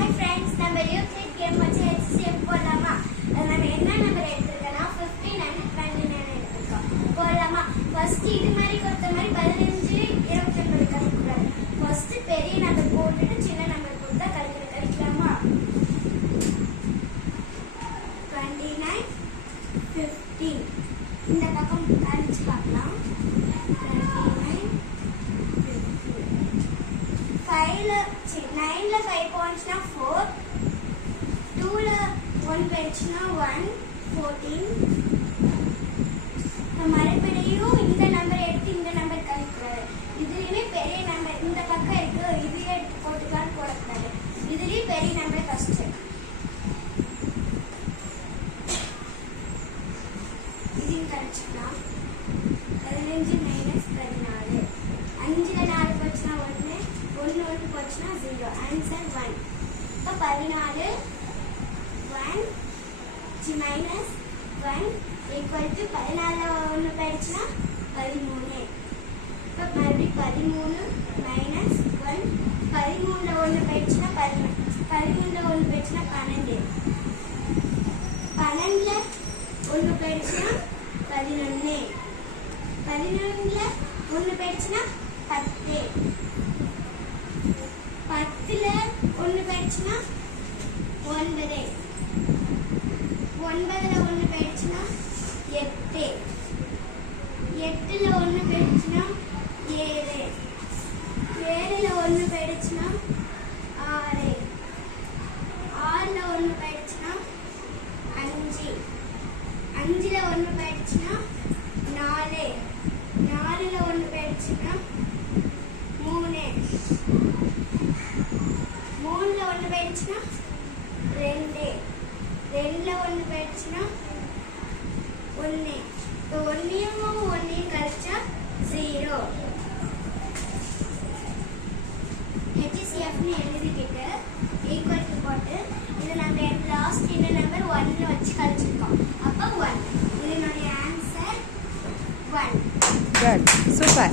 Hi friends, நம்ம Euclid game வச்சு HCF போடலாமா? நம்ம என்ன நம்பர் எடுத்துருக்கோம்னா 15 and 29 எடுத்துருக்கோம். போடலாமா? ஃபர்ஸ்ட் இது மாதிரி கொடுத்த மாதிரி 15, 29 கழிக்கக்கூடாது. ஃபர்ஸ்ட் பெரிய நம்பர் போட்டுட்டு சின்ன நம்பர் போட்டு தான் கழிக்கலாமா? 29, 15 இந்த பக்கம் கழிச்சு பார்க்கலாம். 9ல 5 pointsனா 4, 2ல 1 போயிடுச்சுனா 1, 14. மறுபடியும் இந்த நம்பர் எடுத்து இந்த நம்பர் கழிக்கூடாது. இதுலயுமே பெரிய நம்பர் இந்த பக்கம் இருக்கு, இதுவே போட்டுக்கலாம் போடக்கூடாது. இதுலயும் பெரிய நம்பர் ஃபர்ஸ்ட் இதையும் கழிச்சுக்கலாம். 15 - 14, 5ல 4 போச்சுன்னா 1, 1 போச்சுன்னா 0. ஆன்சர் 1. இப்போ 14 1 minus 1 equal to 14ல 1 போயிடுச்சுன்னா 13. இப்போ மறுபடியும் 13 minus 1, 13ல 1 போயிடுச்சுன்னா 13ல 1 போயிடுச்சுன்னா 12, 12ல 1 போயிடுச்சுன்னா 11, 11ல 1 போயிடுச்சுன்னா 10, 10ல 1 போயிடுச்சுன்னா 9, 9ல 1 போயிடுச்சுன்னா 8, 8ல 1 போயிடுச்சுன்னா 7, 7ல 1 போயிடுச்சுன்னா 6, 6ல 1 போயிடுச்சுன்னா 5, 5ல 1 போயிடுச்சுன்னா 4, 4ல 1 போயிடுச்சுன்னா 3, 3ல 1 போயிடுச்சுன்னா 2, 2ல 1 போயிடுச்சுன்னா 1. இப்போ 1யும் கழிச்சா 0. HCFன்னு எழுதிக்கிட்டு ஈக்குவல் டு போட்டு இது நம்ம லாஸ்ட் இந்த நம்பர் 1ல வச்சு கழிச்சிருக்கோம். அப்போ 1. இதனுடைய ஆன்சர் 1. Good. Super.